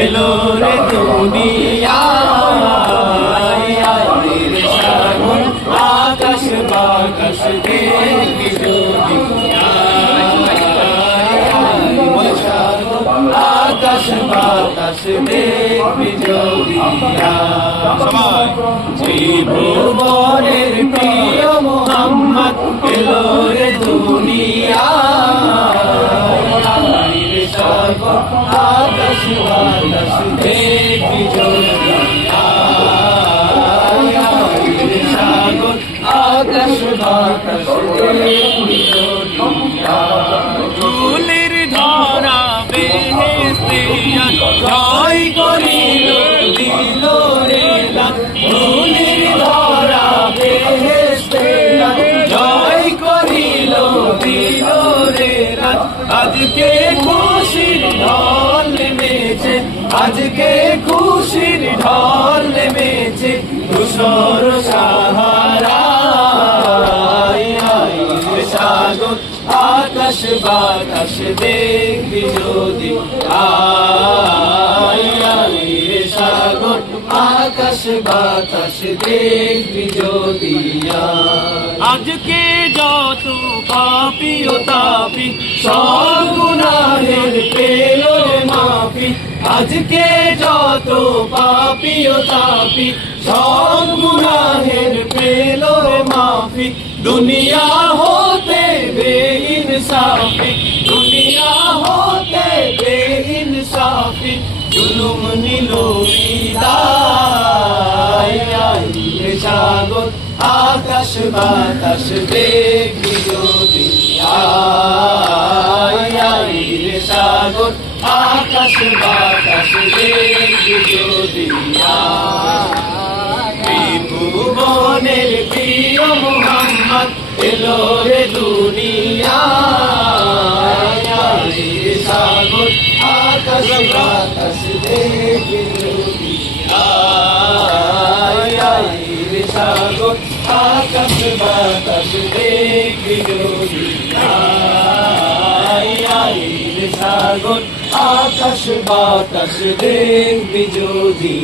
এলো রে দুনিয়ায় রে সাগর আকাশ বাতাস দেখবি যদি আকাশ বাতাস দেখবি যদি ত্রিভুবনের প্রিয় মোহাম্মদ এলো রে দুনিয়ায় রে সাগর আকাশ বাতাস দেখবি যদি সাগর আকাশ বাতাস দেখবি যদি ফুলের ধরা বেহেশতে জয় করিল দিল রে রাত ফুলের ধরা বেহেশতে জয় করিল দিল রে রাত আজকে খুশির ঢল নেমেছে আজকে খুশির ঢল নেমেছে ধূসর সাহারা সাগর আকাশ বাতাস দেখবি যদি রে সাগর আকাশ বাতাস দেখবি যদি আজকে যত পাপী ও তাপী সব গুনাহের পেল মাফি আজকে যত পাপী ও তাপী সব গুনাহের পেল মাফি দুনিয়া হতে বেইনসাফি দুনিয়া হতে বেইনসাফি জুলুম নিল বিদায় রে সাগর আকাশ বাতাস দেখবি যদি রে সাগর আকাশ বাতাস দেখবি যদি ত্রিভুবনের প্রিয় মোহাম্মদ এলো রে দুনিয়ায় রে সাগর আকাশ বাতাস দেখবি যদি রে সাগর আকাশ বাতাস দেখবি যদি রে সাগর আকাশ বাতাস দেখবি যদি